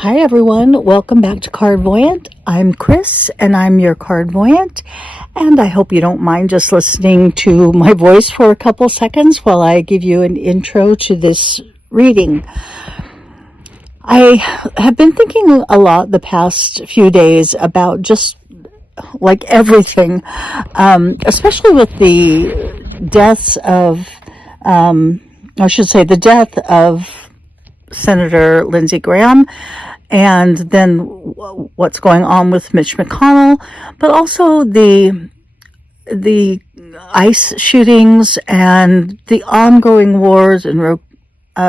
Hi everyone, welcome back to Cardvoyant. I'm Kris and I'm your Cardvoyant, and I hope you don't mind just listening to my voice for a couple seconds while I give you an intro to this reading. I have been thinking a lot the past few days about just like everything, especially with the deaths of, the death of Senator Lindsey Graham, and then what's going on with Mitch McConnell, but also the ICE shootings and the ongoing wars in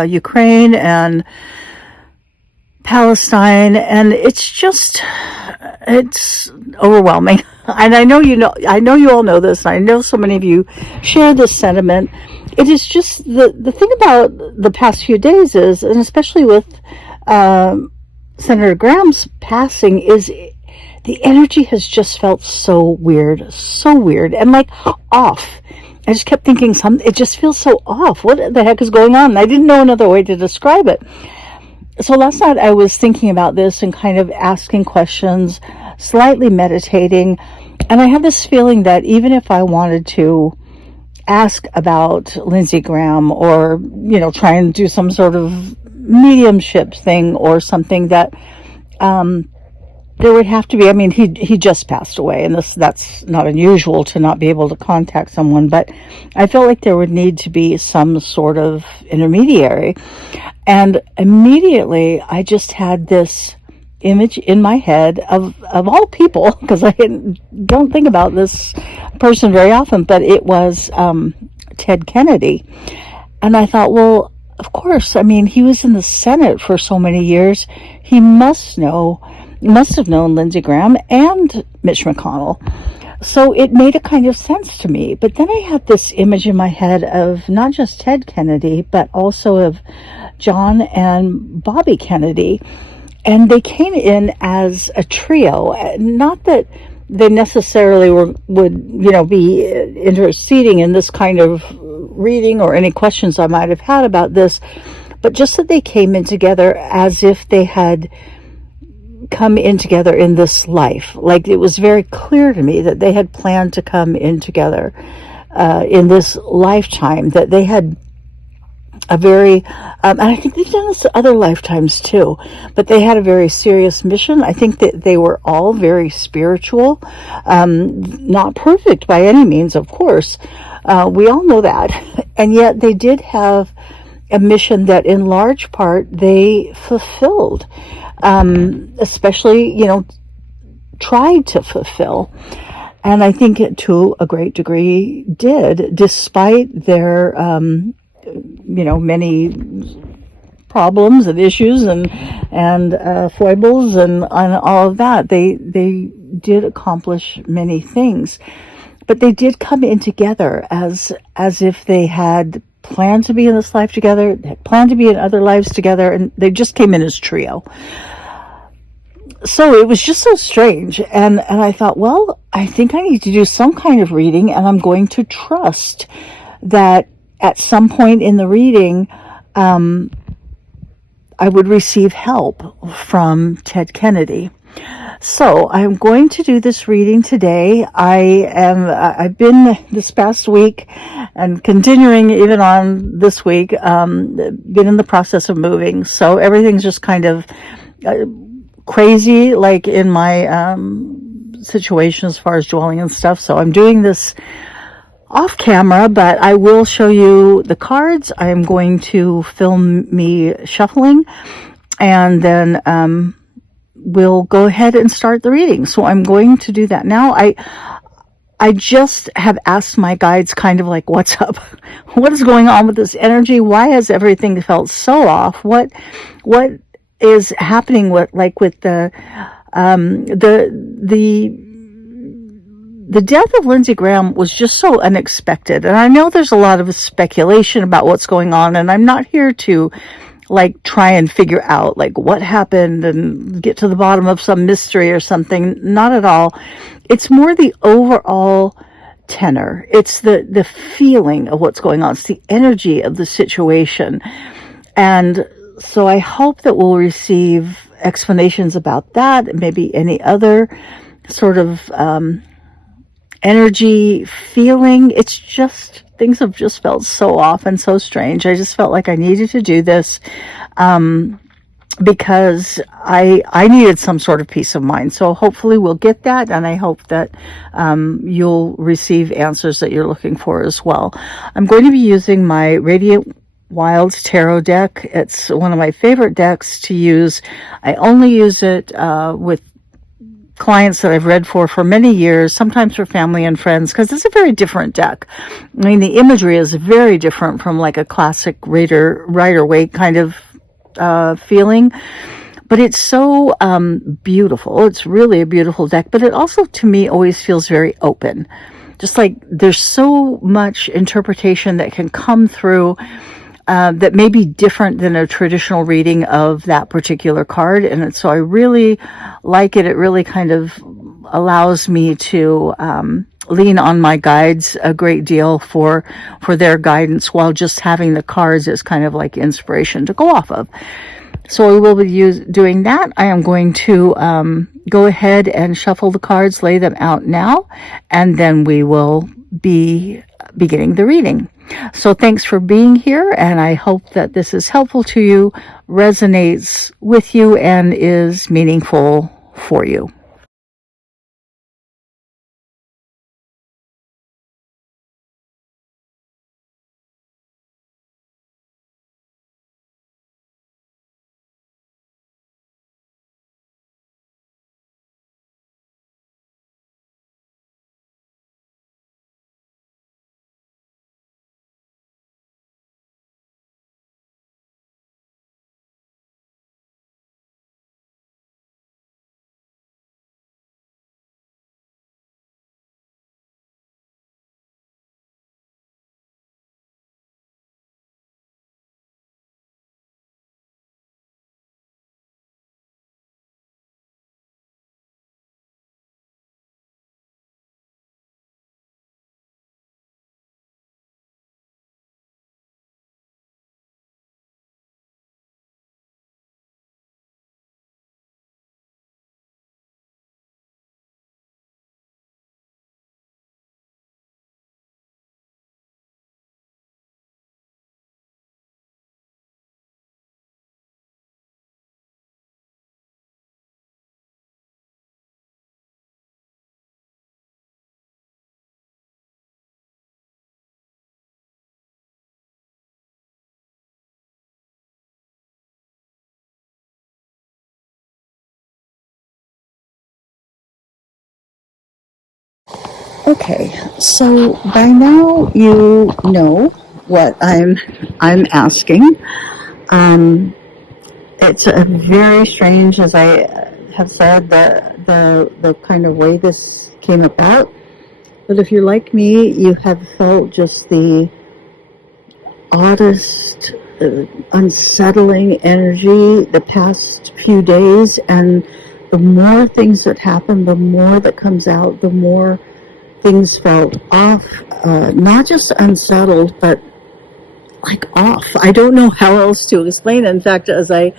Ukraine and Palestine, and it's overwhelming. And I know you all know this, and I know so many of you share this sentiment. It is just the thing about the past few days is, and especially with Senator Graham's passing, is the energy has just felt so weird, and like off. I just kept thinking it just feels so off. What the heck is going on? And I didn't know another way to describe it. So last night I was thinking about this and kind of asking questions, slightly meditating, and I have this feeling that even if I wanted to ask about Lindsey Graham, or try and do some sort of mediumship thing or something, that there would have to be, he just passed away, and that's not unusual to not be able to contact someone, but I felt like there would need to be some sort of intermediary. And immediately I just had this image in my head of all people, because I don't think about this person very often, but it was Ted Kennedy. And I thought, well, of course, he was in the Senate for so many years. He must have known Lindsey Graham and Mitch McConnell. So it made a kind of sense to me. But then I had this image in my head of not just Ted Kennedy, but also of John and Bobby Kennedy. And they came in as a trio. Not that they necessarily would be interceding in this kind of reading or any questions I might have had about this, but just that they came in together as if they had come in together in this life. Like, it was very clear to me that they had planned to come in together in this lifetime, that they had a very, and I think they've done this other lifetimes too, but they had a very serious mission. I think that they were all very spiritual, not perfect by any means, of course. We all know that. And yet they did have a mission that in large part they fulfilled, especially, tried to fulfill. And I think it, to a great degree, did, despite their, many problems and issues and foibles and all of that. They did accomplish many things, but they did come in together as if they had planned to be in this life together, they had planned to be in other lives together, and they just came in as trio. So it was just so strange, and I thought, well, I think I need to do some kind of reading, and I'm going to trust that at some point in the reading, I would receive help from Ted Kennedy. So I'm going to do this reading today. I've been this past week and continuing even on this week, been in the process of moving. So everything's just kind of crazy, like in my situation as far as dwelling and stuff. So I'm doing this off camera, but I will show you the cards. I am going to film me shuffling, and then we'll go ahead and start the reading. So I'm going to do that now. I just have asked my guides kind of like, what's up? What is going on with this energy? Why has everything felt so off? What is happening with the death of Lindsey Graham was just so unexpected. And I know there's a lot of speculation about what's going on, and I'm not here to try and figure out what happened and get to the bottom of some mystery or something. Not at all. It's more the overall tenor. It's the feeling of what's going on. It's the energy of the situation. And so I hope that we'll receive explanations about that, maybe any other sort of energy feeling. It's just, things have just felt so off and so strange. I just felt like I needed to do this because I needed some sort of peace of mind. So hopefully we'll get that, and I hope that you'll receive answers that you're looking for as well. I'm going to be using my Radiant Wilds Tarot deck. It's one of my favorite decks to use. I only use it with clients that I've read for many years, sometimes for family and friends, because it's a very different deck. I mean, the imagery is very different from like a classic Rider-Waite kind of feeling, but it's so beautiful. It's really a beautiful deck, but it also, to me, always feels very open. Just like there's so much interpretation that can come through that may be different than a traditional reading of that particular card. And so I really like it. It really kind of allows me to lean on my guides a great deal for their guidance, while just having the cards as kind of like inspiration to go off of. So we will be doing that. I am going to go ahead and shuffle the cards, lay them out now, and then we will be beginning the reading. So thanks for being here, and I hope that this is helpful to you, resonates with you, and is meaningful for you. Okay, so by now you know what I'm asking. It's a very strange, as I have said, the kind of way this came about. But if you're like me, you have felt just the oddest, unsettling energy the past few days, and the more things that happen, the more that comes out, the more things felt off, not just unsettled, but like off. I don't know how else to explain it. In fact, as I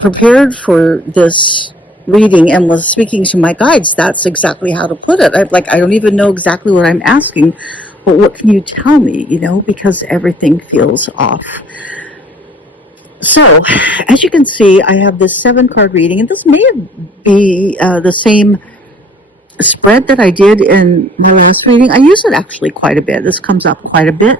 prepared for this reading and was speaking to my guides, that's exactly how to put it. I don't even know exactly what I'm asking, but what can you tell me, because everything feels off. So, as you can see, I have this 7-card reading, and this may be the same spread that I did in my last reading. I use it actually quite a bit. This comes up quite a bit,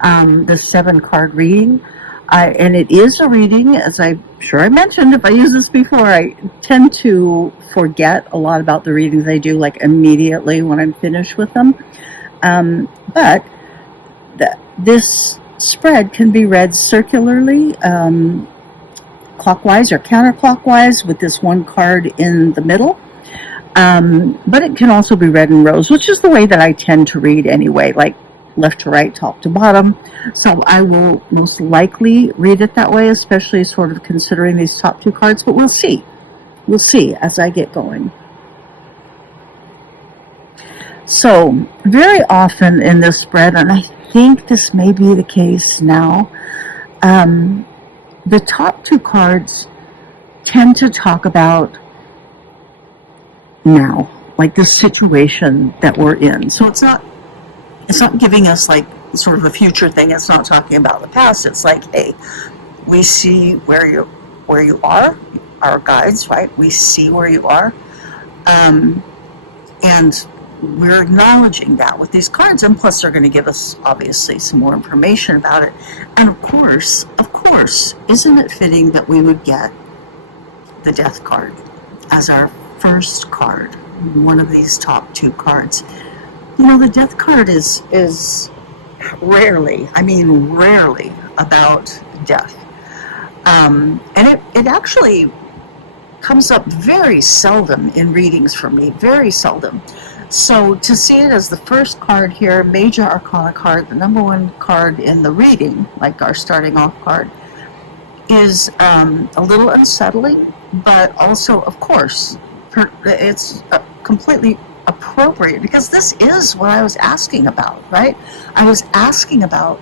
the 7-card reading. And it is a reading, as I'm sure I mentioned, if I use this before, I tend to forget a lot about the readings I do, like immediately when I'm finished with them. But this spread can be read circularly, clockwise or counterclockwise, with this one card in the middle. But it can also be read in rows, which is the way that I tend to read anyway, like left to right, top to bottom. So I will most likely read it that way, especially sort of considering these top 2 cards, but we'll see. We'll see as I get going. So very often in this spread, and I think this may be the case now, the top 2 cards tend to talk about now, like this situation that we're in. So it's not giving us like sort of a future thing. It's not talking about the past. It's like, hey, we see where you are, our guides, right? We see where you are, and we're acknowledging that with these cards, and plus they're going to give us obviously some more information about it. And of course, isn't it fitting that we would get the Death card as our first card, one of these top two cards? You know, the Death card is rarely about death. And it actually comes up very seldom in readings for me, very seldom. So to see it as the first card here, Major Arcana card, the number one card in the reading, like our starting off card, is a little unsettling, but also, of course, it's completely appropriate, because this is what I was asking about, right? I was asking about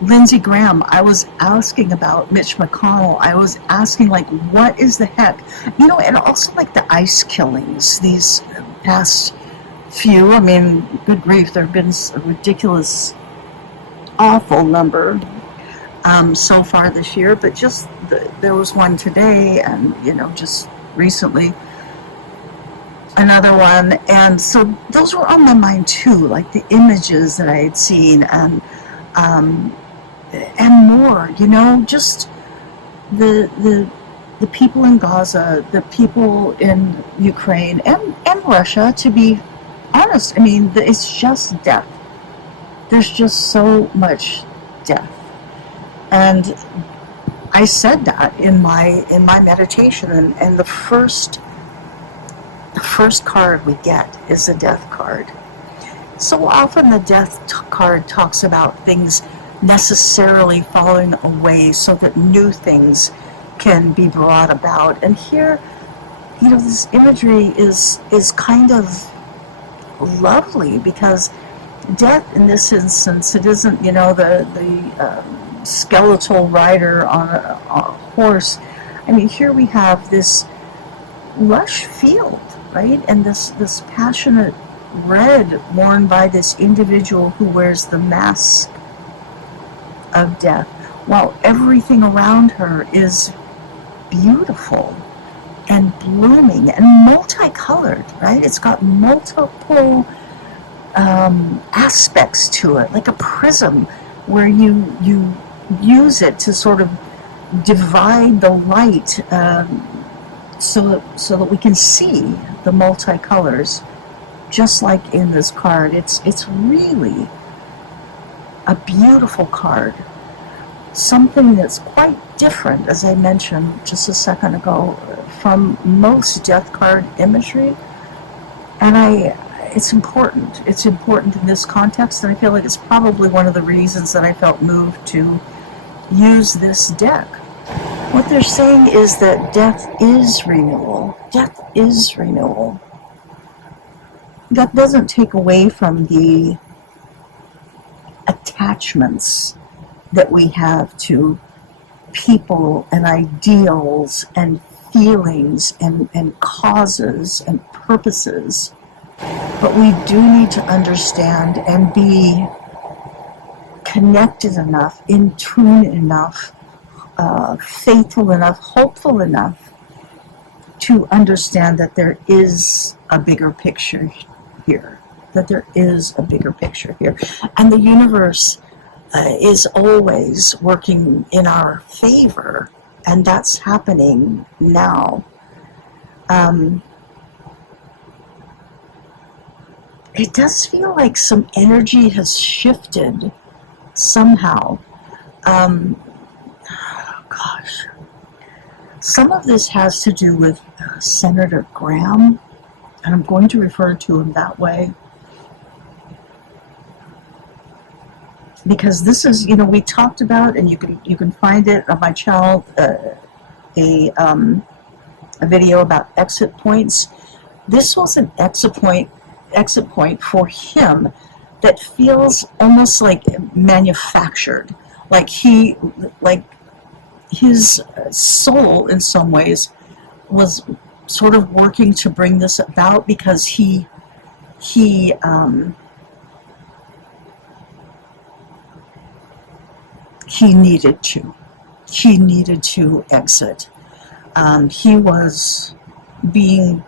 Lindsey Graham. I was asking about Mitch McConnell. I was asking, like, what is the heck? You know, and also, like, the ICE killings, these past few, I mean, good grief, there have been a ridiculous, awful number so far this year, but just there was one today, and, you know, just recently another one, and so those were on my mind too, like the images that I had seen, and more, you know, just the people in Gaza, the people in Ukraine and Russia, to be honest. I mean, it's just death. There's just so much death. And I said that in my meditation, and the first card we get is the Death card. So often the Death card talks about things necessarily falling away so that new things can be brought about. And here, you know, this imagery is kind of lovely, because death in this instance, it isn't, you know, the skeletal rider on a horse. I mean, here we have this lush field, right? And this passionate red worn by this individual who wears the mask of death, while everything around her is beautiful and blooming and multicolored, right? It's got multiple aspects to it, like a prism, where you use it to sort of divide the light, so that we can see the multicolors, just like in this card. It's really a beautiful card, something that's quite different, as I mentioned just a second ago, from most Death card imagery. And it's important in this context, and I feel like it's probably one of the reasons that I felt moved to use this deck. What they're saying is that death is renewal. Death is renewal. That doesn't take away from the attachments that we have to people and ideals and feelings and causes and purposes. But we do need to understand and be connected enough, in tune enough, faithful enough, hopeful enough to understand that there is a bigger picture here. That there is a bigger picture here. And the universe is always working in our favor, and that's happening now. It does feel like some energy has shifted somehow. Gosh. Some of this has to do with Senator Graham, and I'm going to refer to him that way, because this is, you know, we talked about, and you can find it on my channel, a video about exit points. This was an exit point for him that feels almost like manufactured, like his soul in some ways was sort of working to bring this about because he needed to. He needed to exit. He was being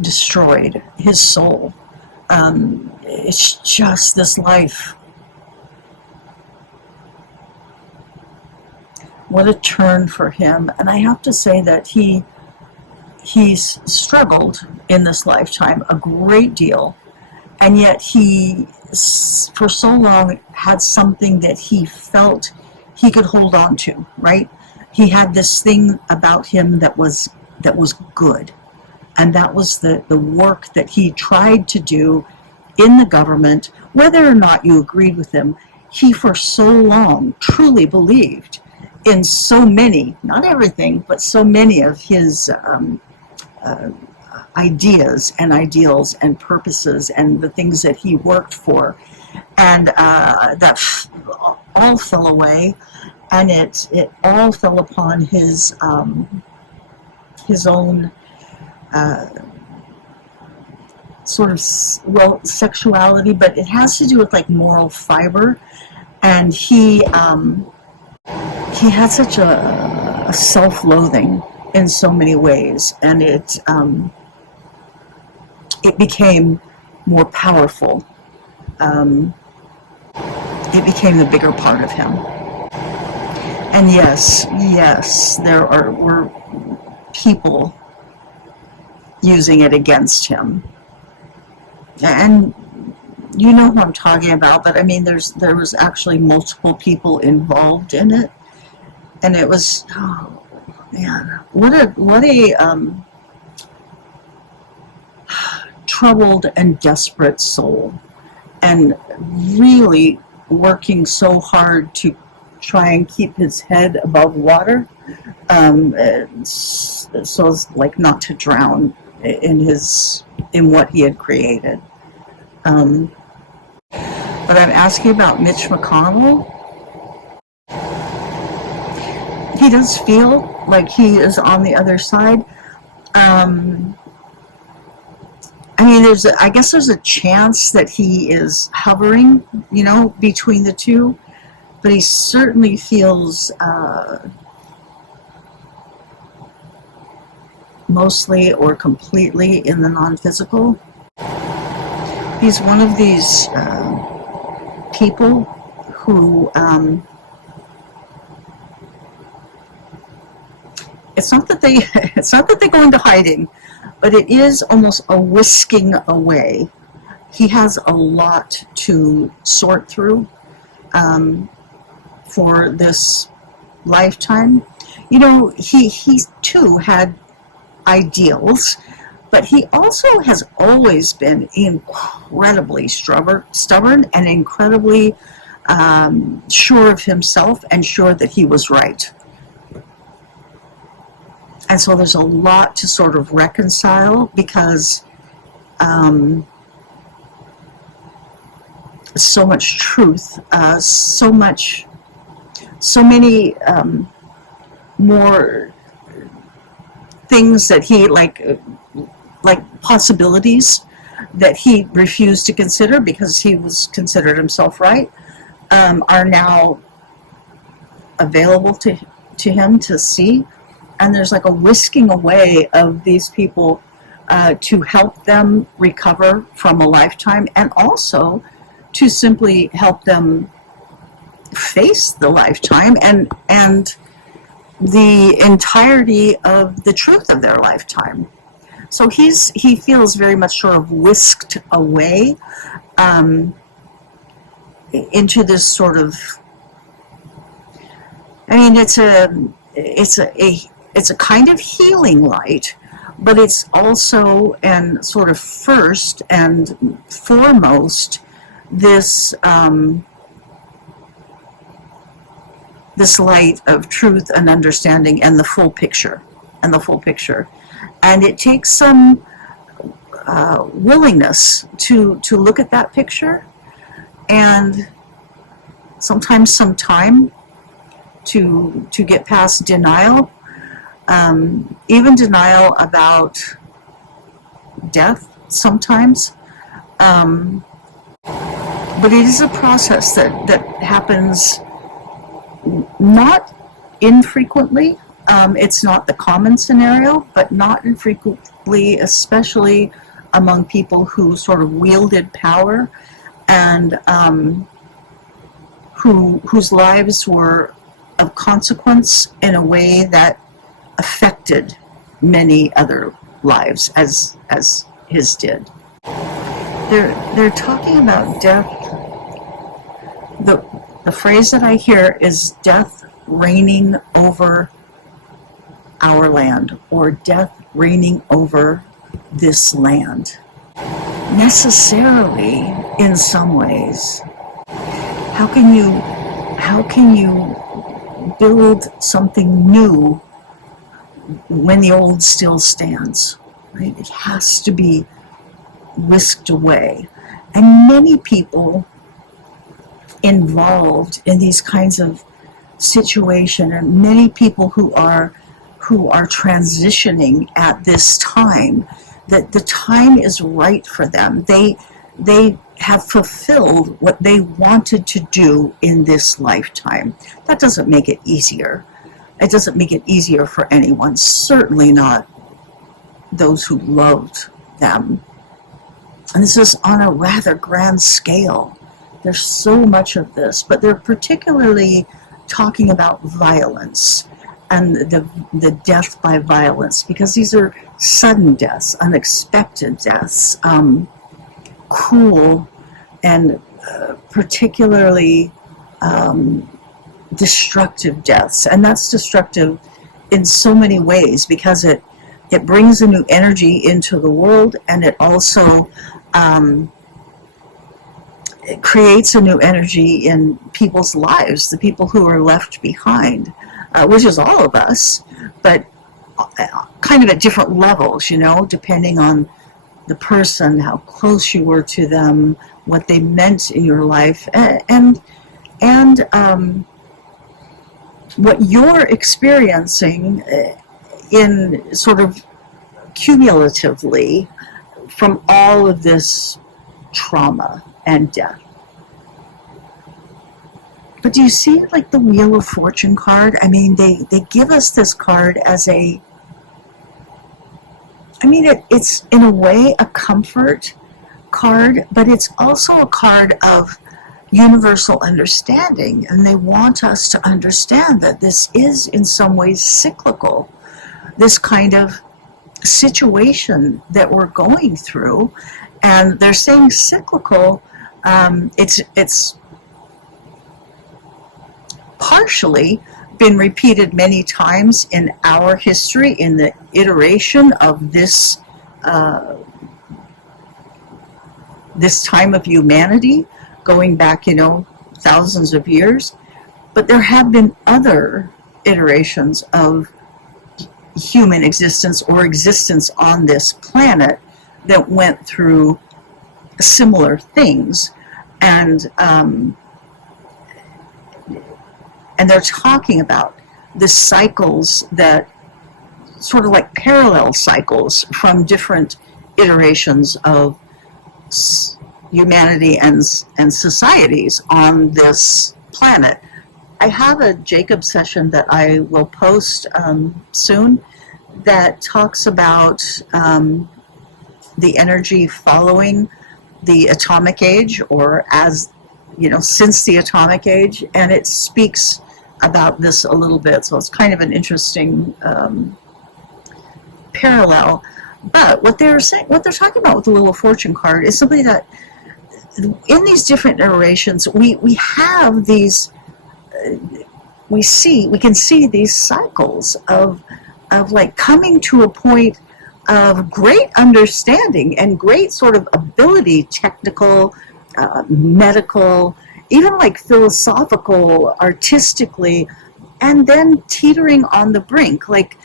destroyed. His soul. It's just this life. What a turn for him. And I have to say that he's struggled in this lifetime a great deal. And yet he, for so long, had something that he felt he could hold on to, right? He had this thing about him that was good. And that was the work that he tried to do in the government. Whether or not you agreed with him, he for so long truly believed in so many, not everything, but so many of his ideas and ideals and purposes and the things that he worked for. And that all fell away, and it all fell upon his own sort of, well, sexuality, but it has to do with like moral fiber. And he had such a self-loathing in so many ways, and it became more powerful. It became the bigger part of him. And yes, there were people using it against him. And you know who I'm talking about, but I mean, there was actually multiple people involved in it. And it was, oh man, what a troubled and desperate soul, and really working so hard to try and keep his head above water, so as like not to drown in what he had created. But I'm asking about Mitch McConnell. He does feel like he is on the other side. I mean, I guess there's a chance that he is hovering, between the two, but he certainly feels mostly or completely in the non-physical. He's one of these people who, it's not that they go into hiding, but it is almost a whisking away. He has a lot to sort through for this lifetime. He too had ideals, but he also has always been incredibly stubborn and incredibly sure of himself and sure that he was right. And so there's a lot to sort of reconcile, because so much truth, so many more things that he like possibilities that he refused to consider because he was considered himself right, are now available to him to see. And there's like a whisking away of these people to help them recover from a lifetime, and also to simply help them face the lifetime and the entirety of the truth of their lifetime. So he feels very much sort of whisked away into this sort of, I mean, it's a kind of healing light, but it's also, and sort of first and foremost, this light of truth and understanding and the full picture. And it takes some willingness to look at that picture, and sometimes some time to get past denial, even denial about death sometimes. But it is a process that happens not infrequently. It's not the common scenario, but not infrequently, especially among people who sort of wielded power and whose lives were of consequence in a way that affected many other lives as his did. They're talking about death. The phrase that I hear is death reigning over our land, or death reigning over this land. Necessarily, in some ways. How can you build something new when the old still stands? Right? It has to be whisked away. And many people involved in these kinds of situations, and many people who are transitioning at this time, that the time is right for them. They have fulfilled what they wanted to do in this lifetime. That doesn't make it easier. It doesn't make it easier for anyone, certainly not those who loved them. And this is on a rather grand scale. There's so much of this, but they're particularly talking about violence and the death by violence, because these are sudden deaths, unexpected deaths, cruel and particularly destructive deaths. And that's destructive in so many ways, because it brings a new energy into the world, and it also it creates a new energy in people's lives, the people who are left behind, which is all of us, but kind of at different levels, depending on the person, how close you were to them, what they meant in your life, and what you're experiencing in sort of cumulatively from all of this trauma and death. But do you see it like the Wheel of Fortune card? I mean, they give us this card as it's in a way a comfort card, but it's also a card of universal understanding. And they want us to understand that this is in some ways cyclical, this kind of situation that we're going through. And they're saying cyclical, it's partially been repeated many times in our history, in the iteration of this this time of humanity, going back, thousands of years. But there have been other iterations of human existence or existence on this planet that went through similar things, and they're talking about the cycles that sort of like parallel cycles from different iterations of humanity and societies on this planet. I have a Jacob session that I will post soon that talks about the energy following the atomic age, or as since the atomic age, and it speaks about this a little bit. So it's kind of an interesting parallel. But what they're talking about with the Wheel of Fortune card is simply that in these different iterations, we have these, we can see these cycles of like coming to a point of great understanding and great sort of ability, technical, medical, even like philosophical, artistically, and then teetering on the brink. Like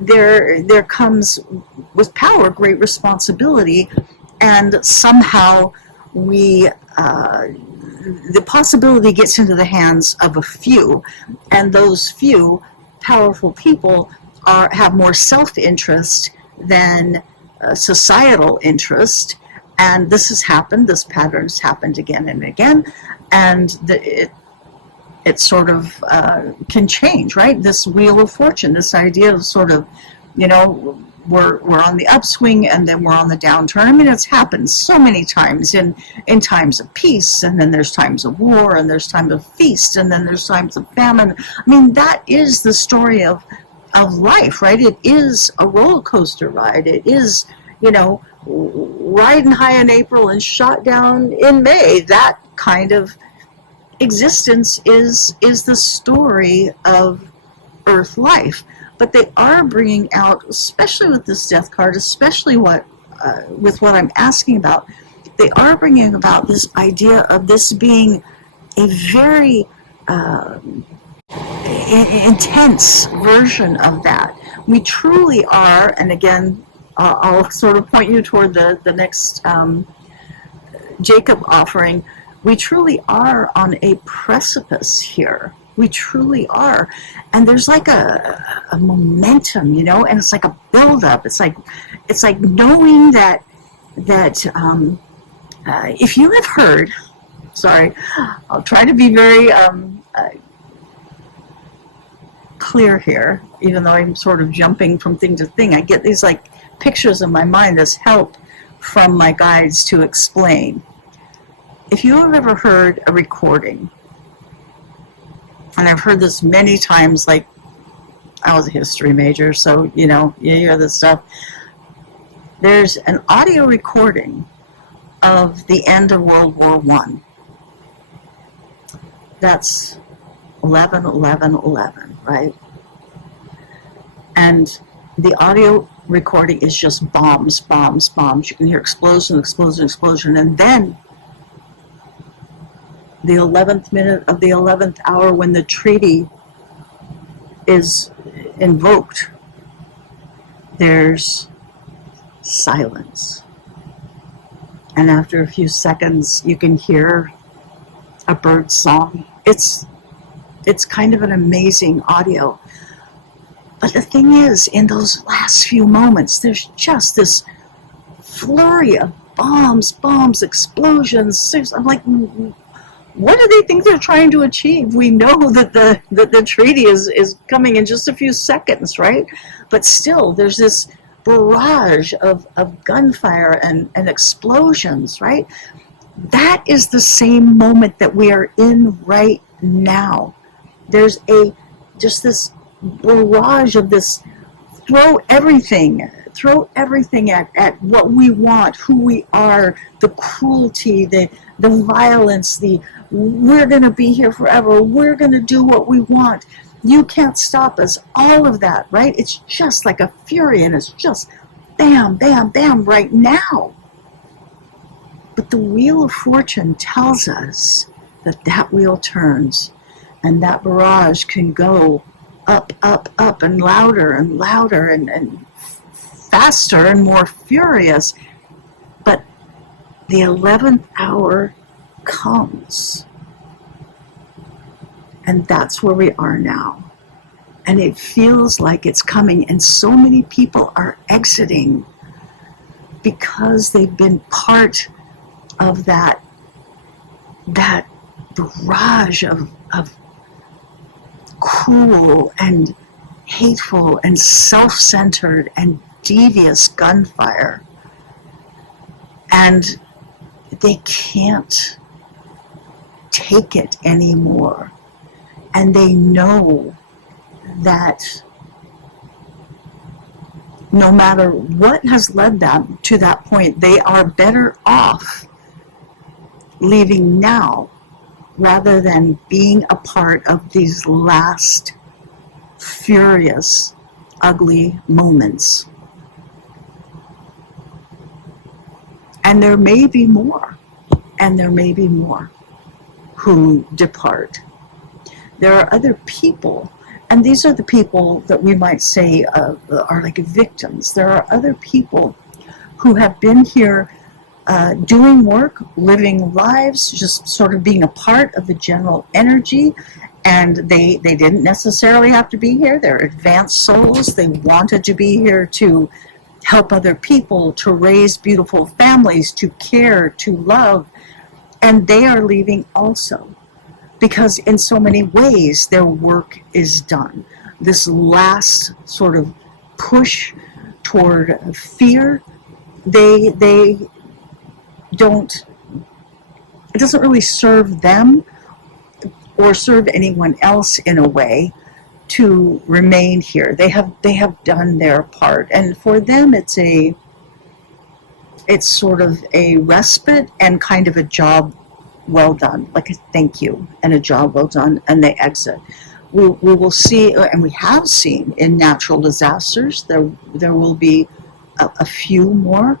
there comes with power great responsibility, and somehow we the possibility gets into the hands of a few, and those few powerful people have more self-interest than societal interest. And this has happened, this pattern's happened again and again, and it sort of can change, right? This wheel of fortune, this idea of sort of, you know, we're on the upswing and then we're on the downturn. I mean, it's happened so many times in times of peace, and then there's times of war, and there's times of feast, and then there's times of famine. I mean, that is the story of life, right? It is a roller coaster ride. It is, you know, riding high in April and shot down in May. That kind of existence is the story of Earth life. But they are bringing out, especially with this death card, especially with what I'm asking about, they are bringing about this idea of this being a very intense version of that. We truly are, and again, I'll sort of point you toward the next Jacob offering. We truly are on a precipice here. We truly are. And there's like a momentum, you know, and it's like a buildup. It's like knowing that if you have heard, sorry, I'll try to be very clear here, even though I'm sort of jumping from thing to thing. I get these like pictures in my mind as help from my guides to explain. If you have ever heard a recording, and I've heard this many times, like I was a history major, so you know, you hear this stuff. There's an audio recording of the end of World War I. That's 11/11/11, right? And the audio recording is just bombs, bombs, bombs. You can hear explosion, explosion, explosion, and then the 11th minute of the 11th hour, when the treaty is invoked, there's silence. And after a few seconds, you can hear a bird song. It's kind of an amazing audio. But the thing is, in those last few moments, there's just this flurry of bombs, explosions. I'm like, what do they think they're trying to achieve? We know that the treaty is coming in just a few seconds, right? But still, there's this barrage of gunfire and explosions, right? That is the same moment that we are in right now. There's just this barrage of this, throw everything at what we want, who we are, the cruelty, the violence, we're going to be here forever, we're going to do what we want, you can't stop us, all of that, right? It's just like a fury, and it's just bam, bam, bam right now. But the Wheel of Fortune tells us that wheel turns, and that barrage can go up, up, up, and louder and faster and more furious. But the 11th hour comes, and that's where we are now. And it feels like it's coming, and so many people are exiting because they've been part of that barrage of cruel and hateful and self-centered and devious gunfire. And they can't take it anymore. And they know that no matter what has led them to that point, they are better off leaving now rather than being a part of these last furious, ugly moments. And there may be more, and there may be more who depart. There are other people, and these are the people that we might say are like victims. There are other people who have been here doing work, living lives, just sort of being a part of the general energy. And they didn't necessarily have to be here. They're advanced souls. They wanted to be here to help other people, to raise beautiful families, to care, to love. And they are leaving also, because in so many ways their work is done. This last sort of push toward fear, they don't, it doesn't really serve them or serve anyone else in a way to remain here. They have done their part, and for them it's sort of a respite and kind of a job well done, like a thank you and a job well done, and they exit. We will see, and we have seen in natural disasters, there will be a few more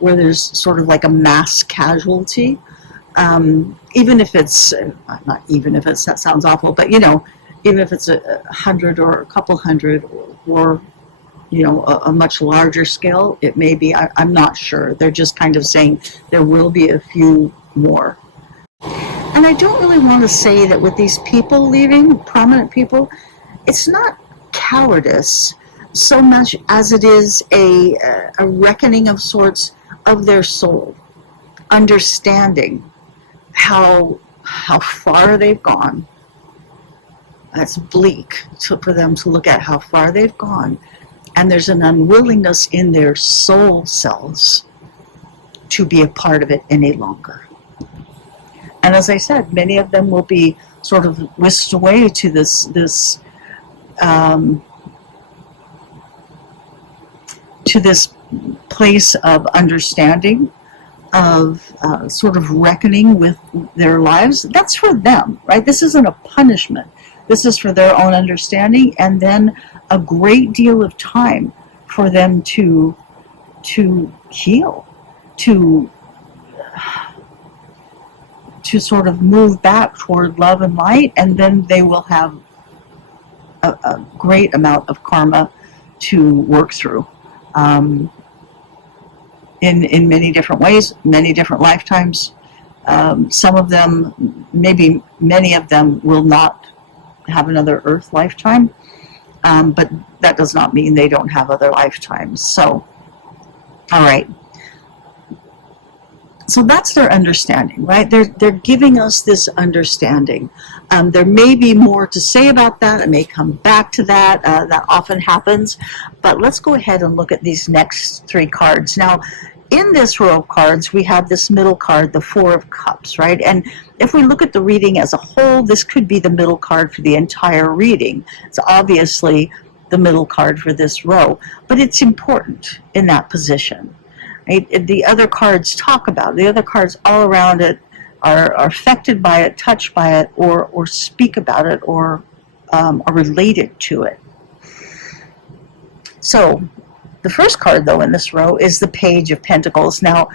where there's sort of like a mass casualty. Even if it's, not even if it's, that sounds awful, but even if it's 100 or a couple hundred, or a much larger scale, it may be, I'm not sure. They're just kind of saying there will be a few more. And I don't really want to say that with these people leaving, prominent people, it's not cowardice so much as it is a reckoning of sorts of their soul, understanding how far they've gone. That's bleak for them to look at how far they've gone. And there's an unwillingness in their soul cells to be a part of it any longer. And as I said, many of them will be sort of whisked away to this place of understanding, of sort of reckoning with their lives. That's for them, right? This isn't a punishment. This is for their own understanding, and then a great deal of time for them to heal, to sort of move back toward love and light, and then they will have a great amount of karma to work through in many different ways, many different lifetimes. Some of them, maybe many of them, will not have another Earth lifetime, but that does not mean they don't have other lifetimes. So, all right. So that's their understanding, right? They're giving us this understanding. There may be more to say about that. I may come back to that. That often happens. But let's go ahead and look at these next three cards. Now, in this row of cards, we have this middle card, the Four of Cups, right? And if we look at the reading as a whole, this could be the middle card for the entire reading. It's obviously the middle card for this row, but it's important in that position. Right? The other cards talk about it. The other cards all around it are affected by it, touched by it, or speak about it, or are related to it. So the first card, though, in this row is the Page of Pentacles. Now,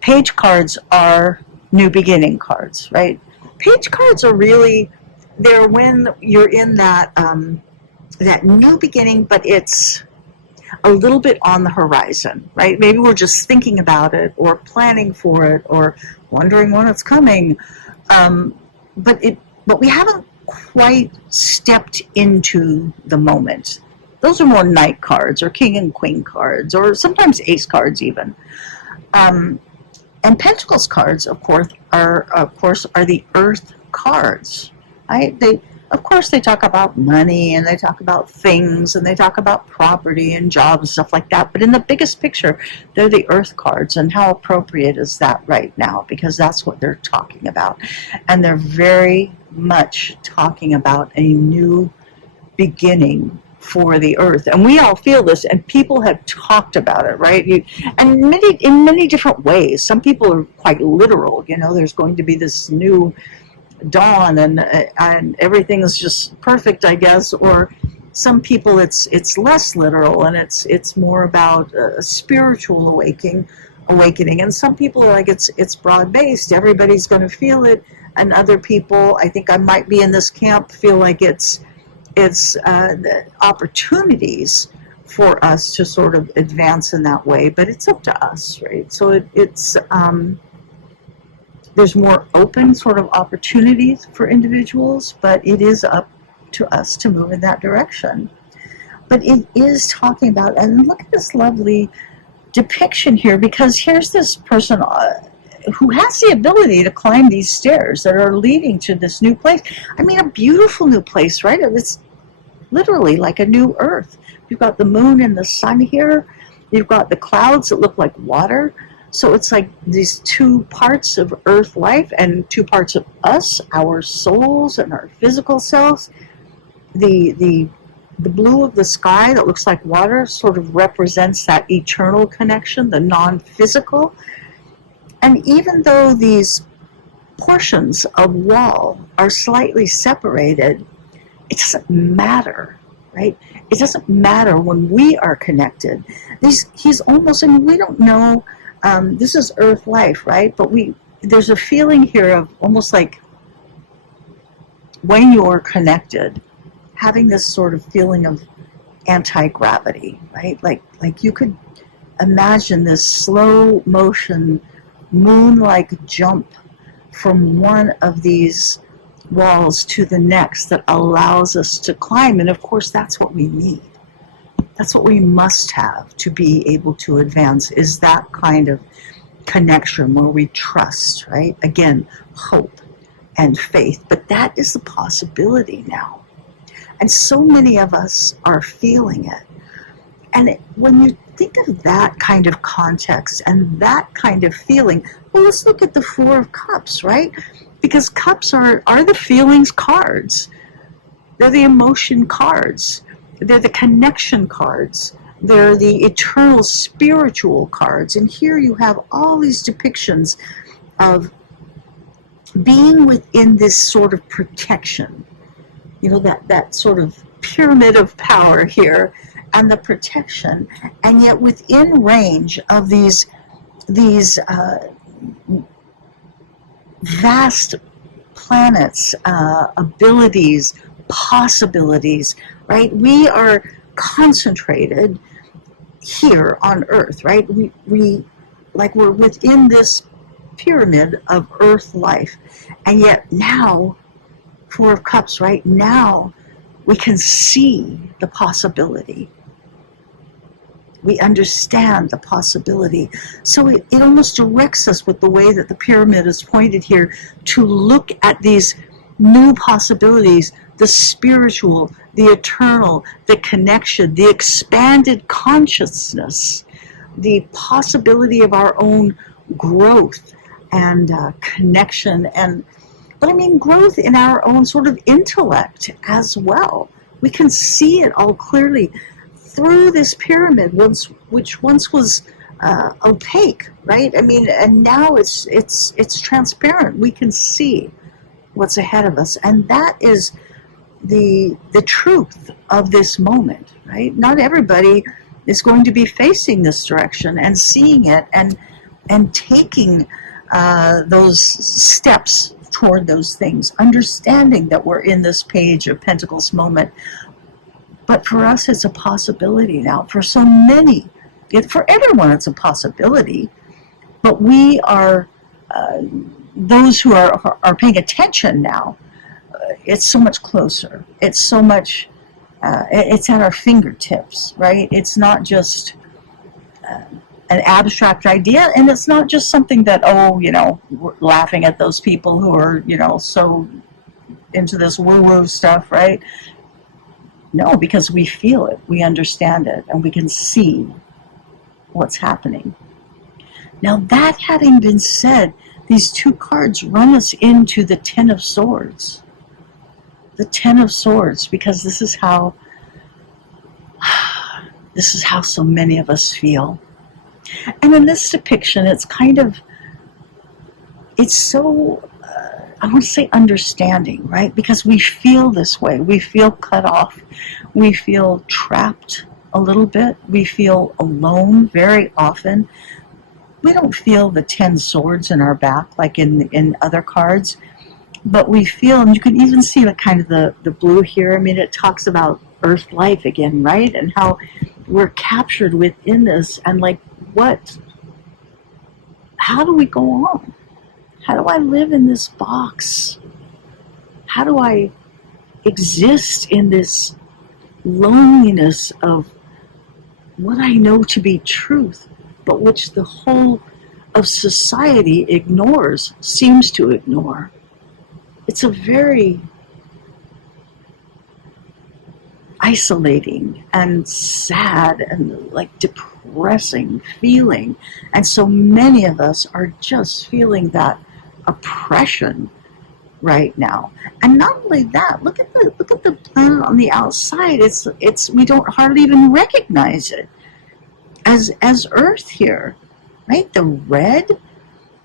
page cards are new beginning cards, right? Page cards are really, they're when you're in that new beginning, but it's a little bit on the horizon, right? Maybe we're just thinking about it, or planning for it, or wondering when it's coming, but we haven't quite stepped into the moment. Those are more Knight cards, or King and Queen cards, or sometimes Ace cards even. And Pentacles cards, of course, are the Earth cards, right? Of course, they talk about money, and they talk about things, and they talk about property and jobs and stuff like that. But in the biggest picture, they're the Earth cards, and how appropriate is that right now? Because that's what they're talking about. And they're very much talking about a new beginning for the Earth. And we all feel this, and people have talked about it, right? In many different ways. Some people are quite literal. There's going to be this new dawn, and everything is just perfect, I guess. Or some people, it's less literal, and it's more about a spiritual awakening. And some people are like, it's broad based. Everybody's going to feel it. And other people, I think I might be in this camp, feel like it's the opportunities for us to sort of advance in that way, but it's up to us, right? So it's there's more open sort of opportunities for individuals, but it is up to us to move in that direction. But it is talking about, and look at this lovely depiction here, because here's this person who has the ability to climb these stairs that are leading to this new place. I mean, a beautiful new place, right? It's literally like a new earth. You've got the moon and the sun here. You've got the clouds that look like water. So it's like these two parts of earth life and two parts of us, our souls and our physical selves. The blue of the sky that looks like water sort of represents that eternal connection, the non-physical. And even though these portions of wall are slightly separated, it doesn't matter, right? It doesn't matter when we are connected. He's almost, I mean, we don't know, this is earth life, right? But there's a feeling here of almost like when you're connected, having this sort of feeling of anti-gravity, right? Like you could imagine this slow motion, moon-like jump from one of these walls to the next that allows us to climb. And of course, that's what we need. That's what we must have to be able to advance, is that kind of connection where we trust, right? Again, hope and faith. But that is the possibility now. And so many of us are feeling it. And when you think of that kind of context and that kind of feeling, well, let's look at the Four of Cups, right? Because cups are the feelings cards. They're the emotion cards. They're the connection cards. They're the eternal spiritual cards. And here you have all these depictions of being within this sort of protection. You know, that sort of pyramid of power here, and the protection, and yet within range of these vast planets, abilities, possibilities, right? We are concentrated here on Earth, right? We're within this pyramid of Earth life, and yet now, Four of Cups, right now, we can see the possibility. We understand the possibility. So it almost directs us with the way that the pyramid is pointed here to look at these new possibilities, the spiritual, the eternal, the connection, the expanded consciousness, the possibility of our own growth and connection, but I mean growth in our own sort of intellect as well. We can see it all clearly through this pyramid, which once was opaque, right? I mean, and now it's transparent. We can see what's ahead of us, and that is the truth of this moment, right? Not everybody is going to be facing this direction and seeing it and taking those steps toward those things, understanding that we're in this Page of Pentacles moment. But for us, it's a possibility now. For so many, for everyone, it's a possibility. But we are, those who are paying attention now, it's so much closer. It's so much, it's at our fingertips, right? It's not just an abstract idea, and it's not just something that, we're laughing at those people who are, so into this woo-woo stuff, right? No, because we feel it, we understand it, and we can see what's happening. Now, that having been said, these two cards run us into the Ten of Swords. The Ten of Swords, because this is how so many of us feel. And in this depiction, it's so, I want to say understanding, right? Because we feel this way. We feel cut off. We feel trapped a little bit. We feel alone very often. We don't feel the 10 swords in our back like in other cards, but we feel, and you can even see the kind of the blue here. I mean, it talks about earth life again, right? And how we're captured within this, and like, how do we go on? How do I live in this box? How do I exist in this loneliness of what I know to be truth, but which the whole of society ignores, seems to ignore? It's a very isolating and sad and like depressing feeling. And so many of us are just feeling that oppression right now. And not only that, look at the planet on the outside. It's we don't hardly even recognize it as Earth here, right? The red,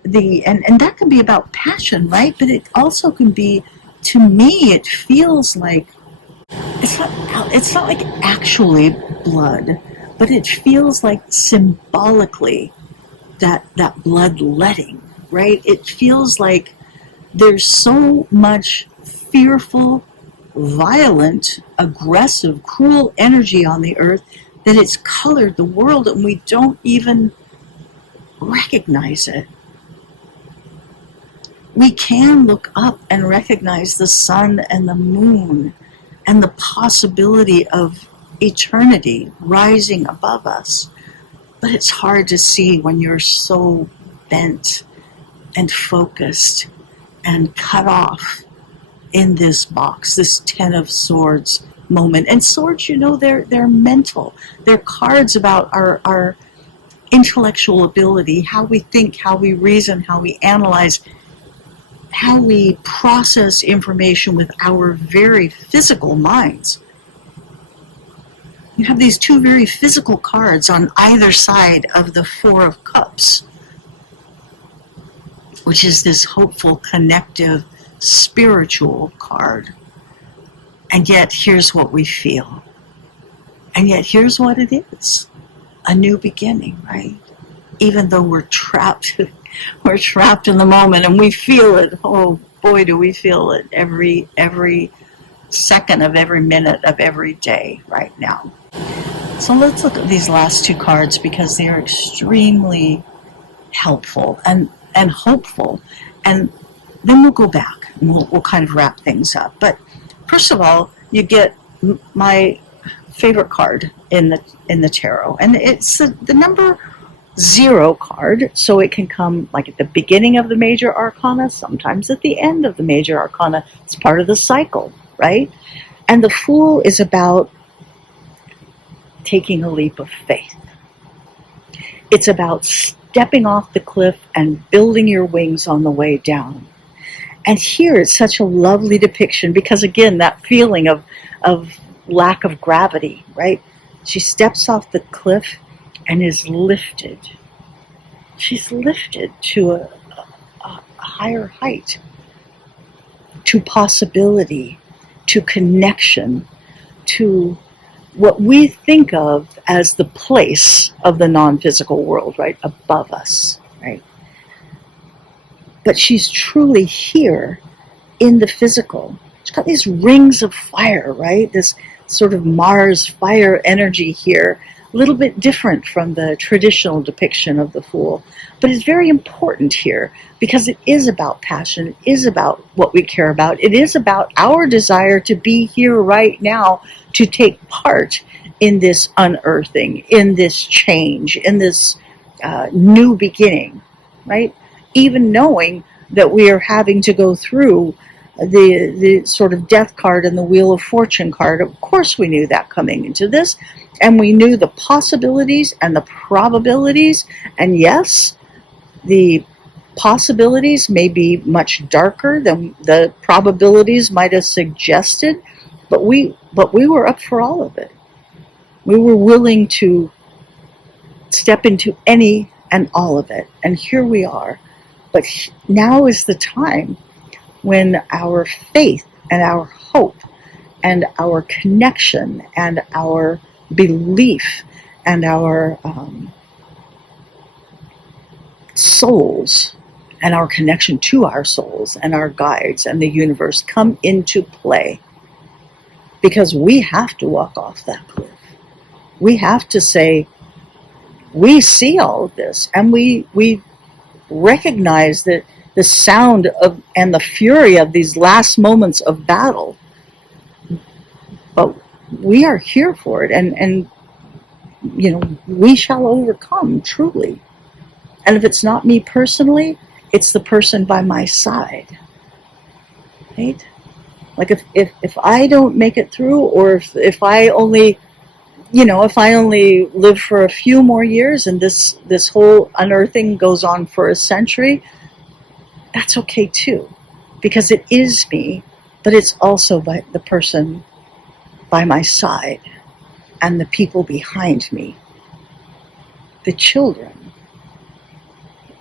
and that can be about passion, right? But it also can be, to me, it feels like it's not like actually blood, but it feels like symbolically that bloodletting, right? It feels like there's so much fearful, violent, aggressive, cruel energy on the earth that it's colored the world and we don't even recognize it. We can look up and recognize the sun and the moon and the possibility of eternity rising above us. But it's hard to see when you're so bent and focused and cut off in this box, this Ten of Swords moment. And swords, you know, they're mental. They're cards about our intellectual ability, how we think, how we reason, how we analyze, how we process information with our very physical minds. You have these two very physical cards on either side of the Four of Cups, which is this hopeful, connective, spiritual card. And yet, here's what we feel. And yet, here's what it is. A new beginning, right? Even though we're trapped in the moment and we feel it. Oh boy, do we feel it every second of every minute of every day right now. So let's look at these last two cards because they are extremely helpful and hopeful. And then we'll go back and we'll kind of wrap things up. But first of all, you get my favorite card in the tarot, and it's the number 0 card, so it can come like at the beginning of the major arcana, sometimes at the end of the major arcana. It's part of the cycle, right? And the Fool is about taking a leap of faith. It's about stepping off the cliff and building your wings on the way down. And here it's such a lovely depiction because, again, that feeling of lack of gravity, right? She steps off the cliff and is lifted. She's lifted to a higher height, to possibility, to connection, to what we think of as the place of the non-physical world, right, above us, right? But she's truly here in the physical. She's got these rings of fire, right? This sort of Mars fire energy here, a little bit different from the traditional depiction of the Fool. But it's very important here because it is about passion, it is about what we care about, it is about our desire to be here right now, to take part in this unearthing, in this change, in this new beginning, right? Even knowing that we are having to go through the sort of death card and the Wheel of Fortune card. Of course we knew that coming into this, and we knew the possibilities and the probabilities, and yes, the possibilities may be much darker than the probabilities might have suggested, but we were up for all of it. We were willing to step into any and all of it, and here we are. But now is the time when our faith and our hope and our connection and our belief and our souls and our connection to our souls and our guides and the universe come into play, because we have to walk off that cliff. we have to say, we see all of this, and we recognize that the sound of and the fury of these last moments of battle, but we are here for it, and we shall overcome, truly. And if it's not me personally, it's the person by my side, right? Like if I don't make it through, or if I only live for a few more years, and this whole unearthing goes on for a century, that's okay too, because it is me, but it's also by the person by my side and the people behind me, the children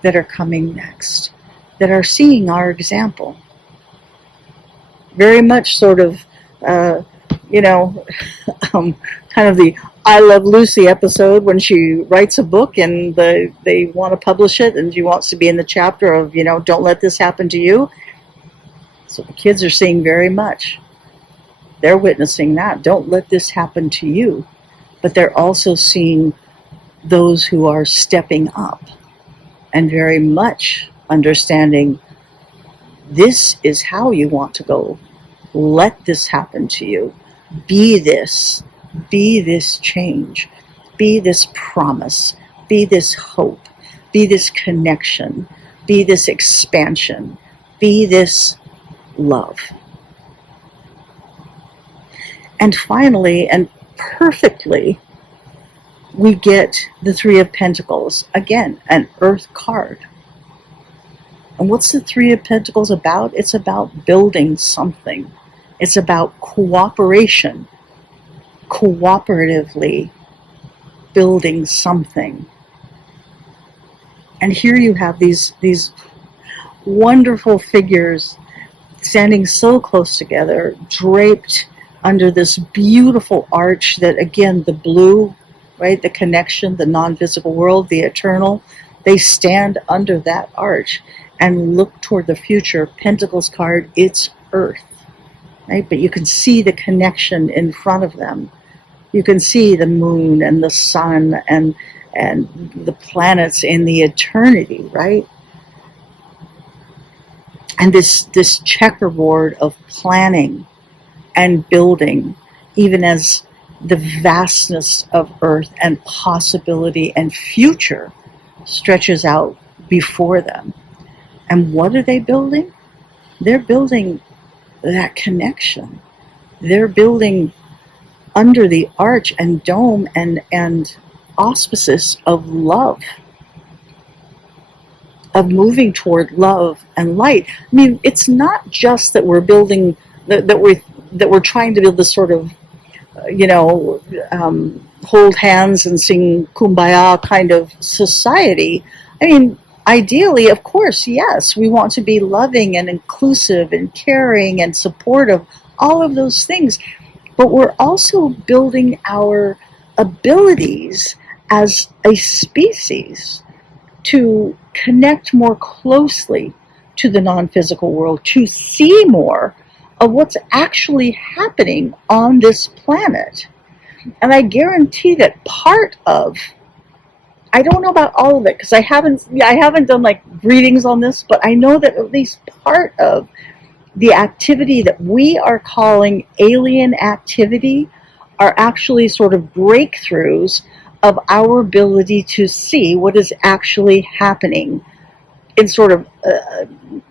that are coming next, that are seeing our example. Very much sort of, kind of the I Love Lucy episode when she writes a book and they want to publish it, and she wants to be in the chapter of, don't let this happen to you. So the kids are seeing very much. They're witnessing that. Don't let this happen to you. But they're also seeing those who are stepping up and very much understanding this is how you want to go. Let this happen to you. Be this change. Be this promise. Be this hope. Be this connection. Be this expansion. Be this love. And finally, and perfectly, we get the Three of Pentacles. Again, an Earth card. And what's the Three of Pentacles about? It's about building something. It's about cooperation. Cooperatively building something. And here you have these wonderful figures standing so close together, draped under this beautiful arch that, again, the blue, right, the connection, the non-physical world, the eternal, they stand under that arch and look toward the future. Pentacles card, it's Earth, right? But you can see the connection in front of them. You can see the moon and the sun and the planets in the eternity, right? And this checkerboard of planning and building, even as the vastness of Earth and possibility and future stretches out before them. And what are they building? They're building that connection. They're building under the arch and dome and auspices of love, of moving toward love and light. I mean, it's not just that we're building, that we're trying to build this sort of, hold hands and sing Kumbaya kind of society. I mean, ideally, of course, yes, we want to be loving and inclusive and caring and supportive, all of those things. But we're also building our abilities as a species to connect more closely to the non-physical world, to see more of what's actually happening on this planet. And I guarantee that part of, I don't know about all of it because I haven't done like readings on this, but I know that at least part of the activity that we are calling alien activity are actually sort of breakthroughs of our ability to see what is actually happening in sort of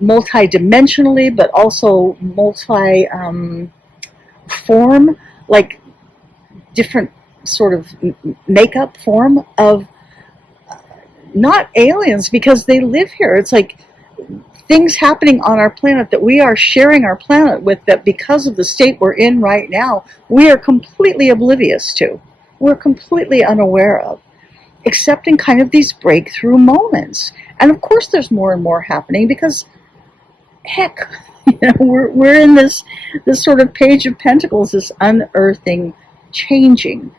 multi-dimensionally, but also multi-form, like different sort of makeup form of not aliens, because they live here. It's like things happening on our planet that we are sharing our planet with, that because of the state we're in right now, we are completely oblivious to. We're completely unaware of, except in kind of these breakthrough moments. And of course there's more and more happening because, heck, we're in this sort of Page of Pentacles, this unearthing, changing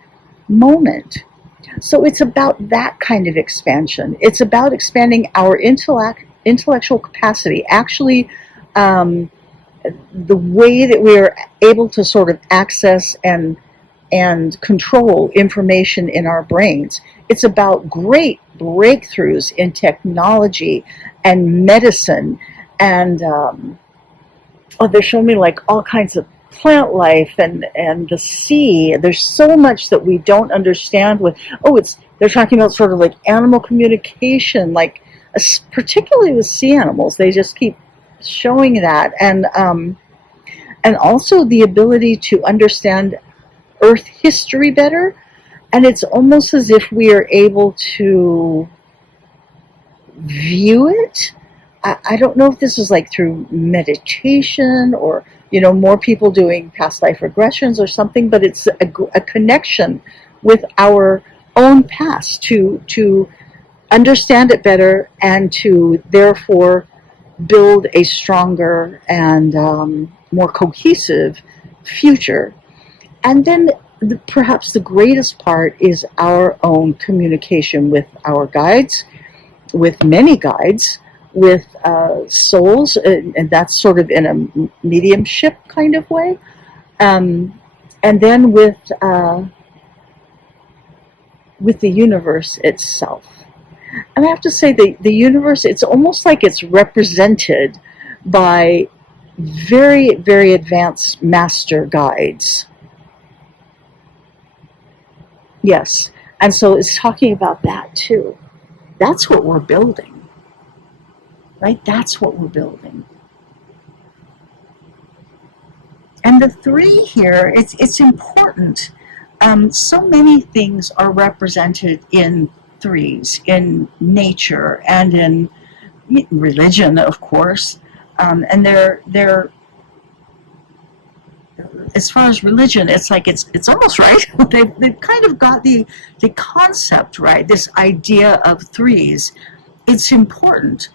moment. So it's about that kind of expansion. It's about expanding our intellectual capacity, actually the way that we are able to sort of access and and control information in our brains. It's about great breakthroughs in technology and medicine, and they're showing me like all kinds of plant life and the sea. There's so much that we don't understand with, they're talking about sort of like animal communication, like particularly with sea animals. They just keep showing that, and also the ability to understand Earth history better. And it's almost as if we are able to view it. I don't know if this is like through meditation or, more people doing past life regressions or something, but it's a connection with our own past to understand it better and to therefore build a stronger and more cohesive future. And then perhaps the greatest part is our own communication with our guides, with many guides, with souls, and that's sort of in a mediumship kind of way, and then with the universe itself. And I have to say, the universe, it's almost like it's represented by very, very advanced master guides. Yes, and so it's talking about that too. That's what we're building, right? That's what we're building. And the 3 here, it's important. So many things are represented in 3s, in nature and in religion, of course. And they're as far as religion, it's like it's almost right. They've kind of got the concept right. This idea of 3s, it's important.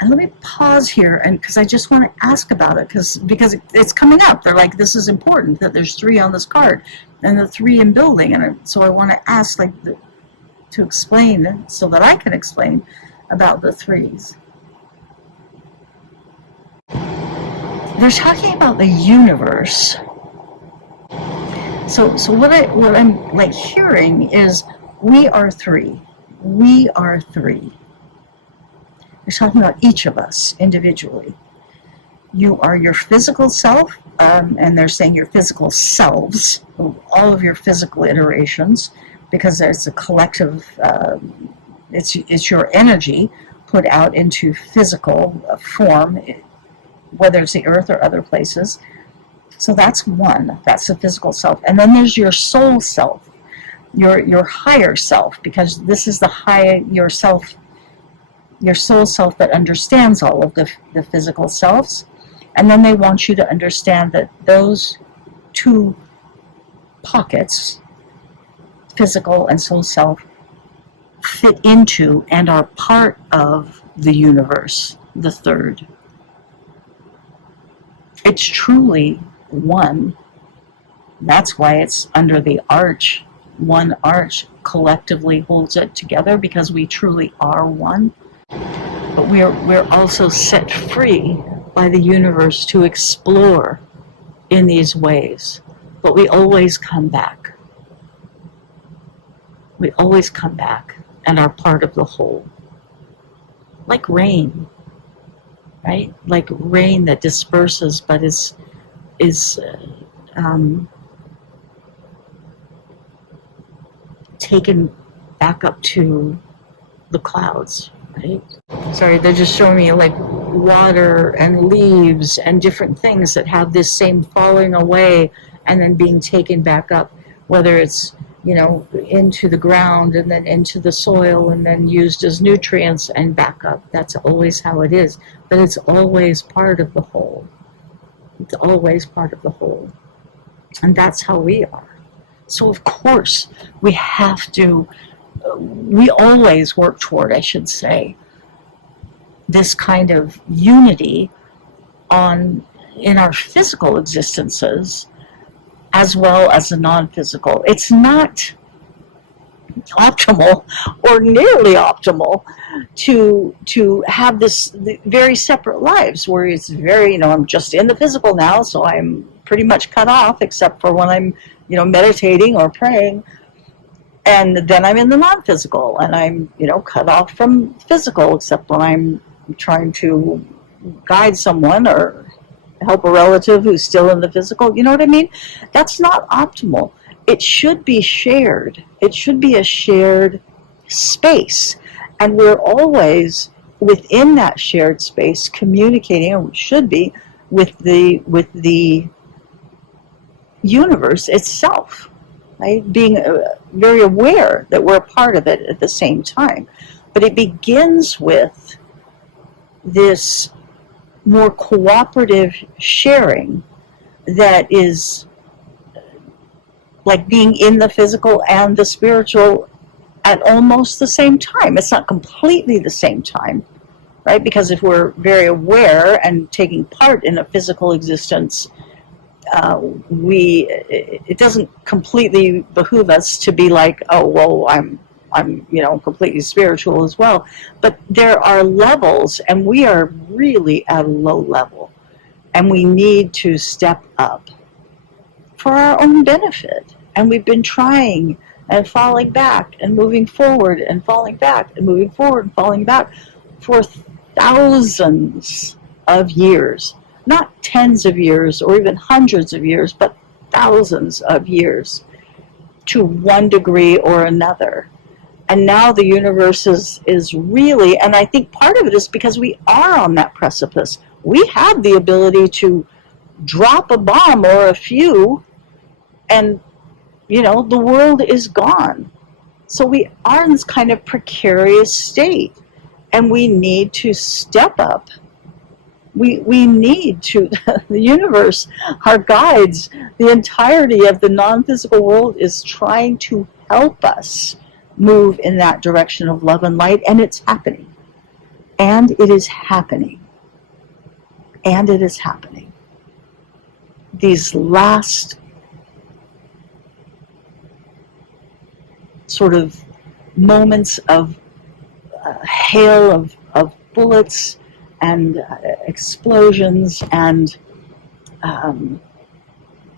And let me pause here, and because I just want to ask about it, because it's coming up. They're like, this is important that there's 3 on this card, and the 3 in building, and so I want to ask to explain so that I can explain about the 3s. They're talking about the universe. So what I'm like hearing is we are 3. We are 3. They're talking about each of us individually. You are your physical self, and they're saying your physical selves, all of your physical iterations, because it's a collective. It's your energy put out into physical form, whether it's the earth or other places. So that's one. That's the physical self. And then there's your soul self, your higher self, because this is your self, your soul self that understands all of the physical selves. And then they want you to understand that those 2 pockets, physical and soul self, fit into and are part of the universe, the 3rd. It's truly one. That's why it's under the arch. One arch collectively holds it together, because we truly are one. But we're also set free by the universe to explore in these ways. But we always come back. We always come back and are part of the whole. Like rain, right? Like rain that disperses, but is taken back up to the clouds, right? Sorry, they're just showing me like water and leaves and different things that have this same falling away and then being taken back up, whether it's, into the ground and then into the soil and then used as nutrients and back up. That's always how it is. But it's always part of the whole. It's always part of the whole. And that's how we are. So of course, we always work toward, I should say, this kind of unity in our physical existences as well as the non-physical. It's not optimal or nearly optimal to have the very separate lives where it's very, I'm just in the physical now, so I'm pretty much cut off, except for when I'm, meditating or praying. And then I'm in the non-physical, and I'm, cut off from physical, except when I'm trying to guide someone or help a relative who's still in the physical. You know what I mean? That's not optimal. It should be shared. It should be a shared space. And we're always within that shared space communicating, or should be, with the universe itself, right? Being very aware that we're a part of it at the same time. But it begins with this more cooperative sharing that is like being in the physical and the spiritual at almost the same time. It's not completely the same time, right? Because if we're very aware and taking part in a physical existence, it doesn't completely behoove us to be like, oh, well, I'm completely spiritual as well. But there are levels, and we are really at a low level, and we need to step up for our own benefit. And we've been trying and falling back and moving forward and falling back and moving forward and falling back for thousands of years. Not tens of years or even hundreds of years, but thousands of years, to one degree or another. And now the universe is really, and I think part of it is because we are on that precipice. We have the ability to drop a bomb or a few, and the world is gone. So we are in this kind of precarious state, and we need to step up. We need to, the universe, our guides, the entirety of the non-physical world is trying to help us move in that direction of love and light, and it's happening. And it is happening. And it is happening. These last sort of moments of hail of bullets and explosions and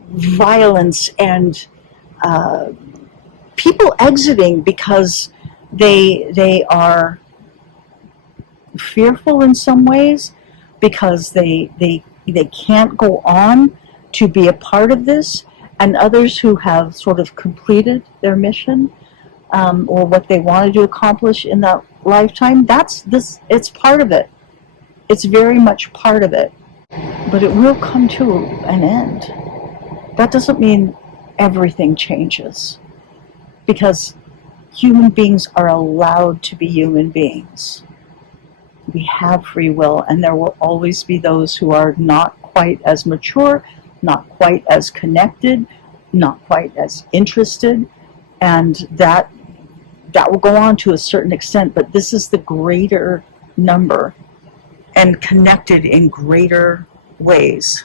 violence and people exiting because they are fearful in some ways, because they can't go on to be a part of this, and others who have sort of completed their mission, or what they wanted to accomplish in that lifetime. It's part of it. It's very much part of it. But it will come to an end. That doesn't mean everything changes, because human beings are allowed to be human beings. We have free will, and there will always be those who are not quite as mature, not quite as connected, not quite as interested, and that will go on to a certain extent, but this is the greater number and connected in greater ways.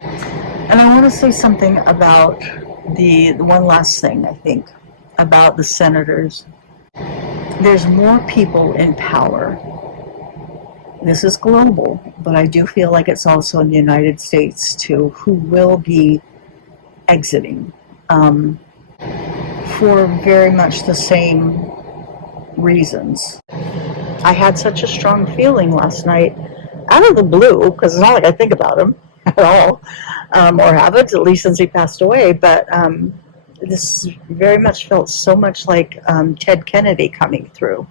And I want to say something about the one last thing, I think, about the senators. There's more people in power. This is global, but I do feel like it's also in the United States too, who will be exiting for very much the same reasons. I had such a strong feeling last night, out of the blue, because it's not like I think about him at all, or haven't, at least since he passed away, but this very much felt so much like Ted Kennedy coming through.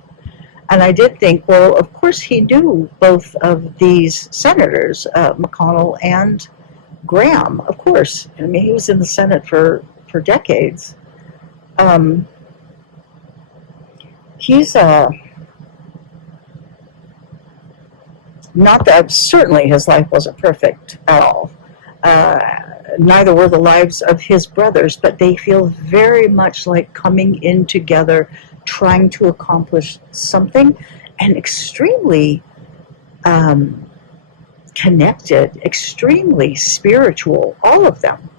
And I did think, well, of course he knew both of these senators, McConnell and Graham, of course. I mean, he was in the Senate for decades. He's not that, certainly his life wasn't perfect at all. Neither were the lives of his brothers, but they feel very much like coming in together, trying to accomplish something, and extremely connected, extremely spiritual, all of them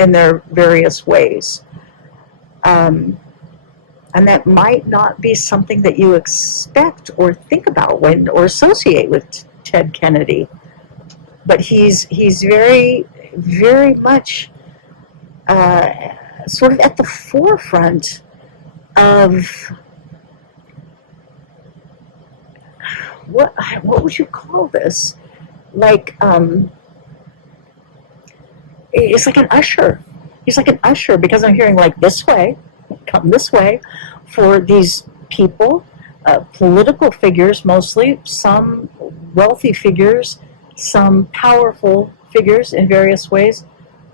in their various ways. And that might not be something that you expect or think about or associate with Ted Kennedy. But he's very, very much sort of at the forefront of what would you call this? Like, it's like an usher. He's like an usher, because I'm hearing like, this way, come this way, for these people, political figures mostly, some wealthy figures, some powerful figures in various ways,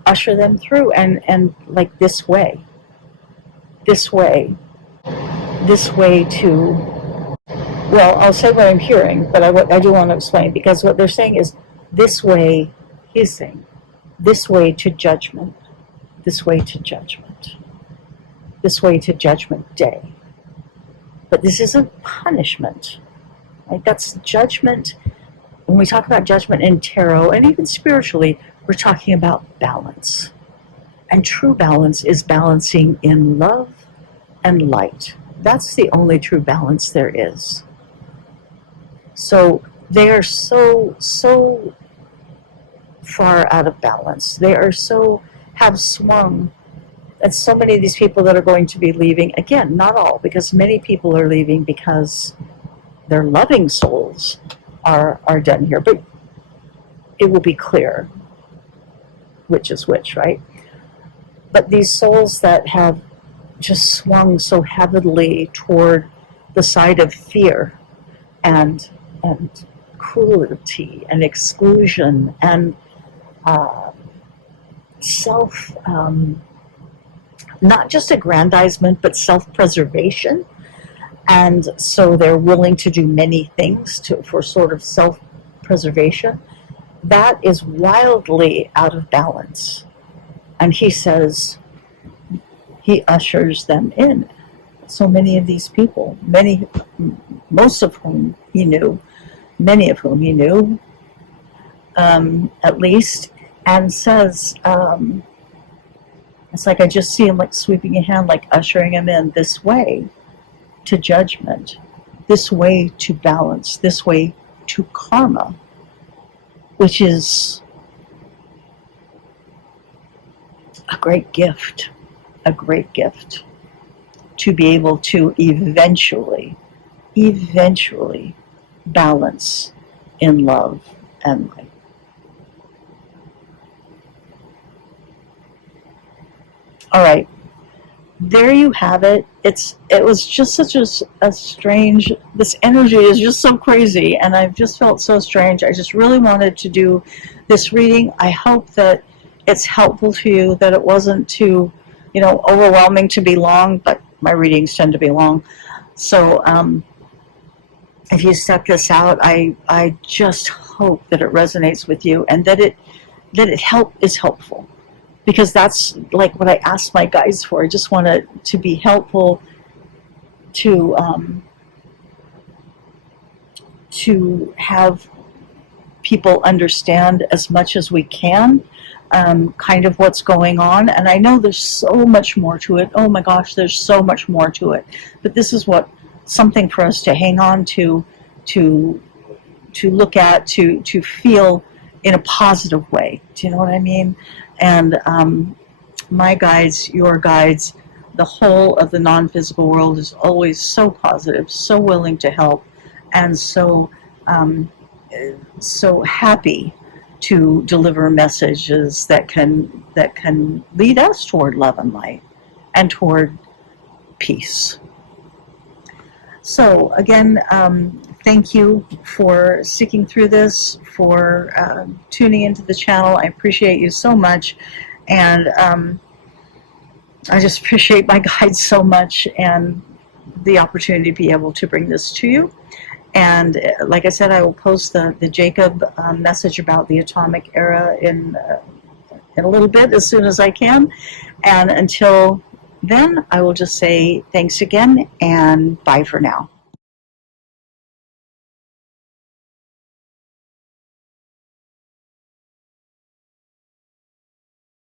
usher them through, and like, this way to, well, I'll say what I'm hearing, but I do want to explain, because what they're saying is, this way, he's saying, this way to judgment, this way to judgment, this way to judgment day. But this isn't punishment, right? That's judgment. When we talk about judgment in tarot, and even spiritually, we're talking about balance. And true balance is balancing in love and light. That's the only true balance there is. So they are so far out of balance. They are have swung. And so many of these people that are going to be leaving, again, not all, because many people are leaving because their loving souls are done here. But it will be clear which is which, right? But these souls that have just swung so heavily toward the side of fear and cruelty and exclusion and not just aggrandizement, but self-preservation. And so they're willing to do many things for sort of self-preservation. That is wildly out of balance. And he says, he ushers them in. So many of these people, most of whom he knew, many of whom he knew, at least, and says, it's like I just see him like sweeping a hand, like ushering him in, this way to judgment, this way to balance, this way to karma, which is a great gift to be able to eventually balance in love and light. All right, there you have it. It was just such a strange, this energy is just so crazy, and I've just felt so strange. I just really wanted to do this reading. I hope that it's helpful to you, that it wasn't too, overwhelming to be long, but my readings tend to be long. So if you step this out, I just hope that it resonates with you, and that it is helpful. Because that's like what I asked my guides for. I just want it to be helpful to have people understand as much as we can kind of what's going on. And I know there's so much more to it. Oh my gosh, there's so much more to it. But this is something for us to hang on to look at, to feel in a positive way. Do you know what I mean? And my guides, your guides, the whole of the non-physical world is always so positive, so willing to help, and so happy to deliver messages that can lead us toward love and light and toward peace. So again, thank you for sticking through this, for tuning into the channel. I appreciate you so much, and I just appreciate my guides so much and the opportunity to be able to bring this to you. And like I said, I will post the Jacob message about the atomic era in a little bit, as soon as I can. And until then, I will just say thanks again, and bye for now.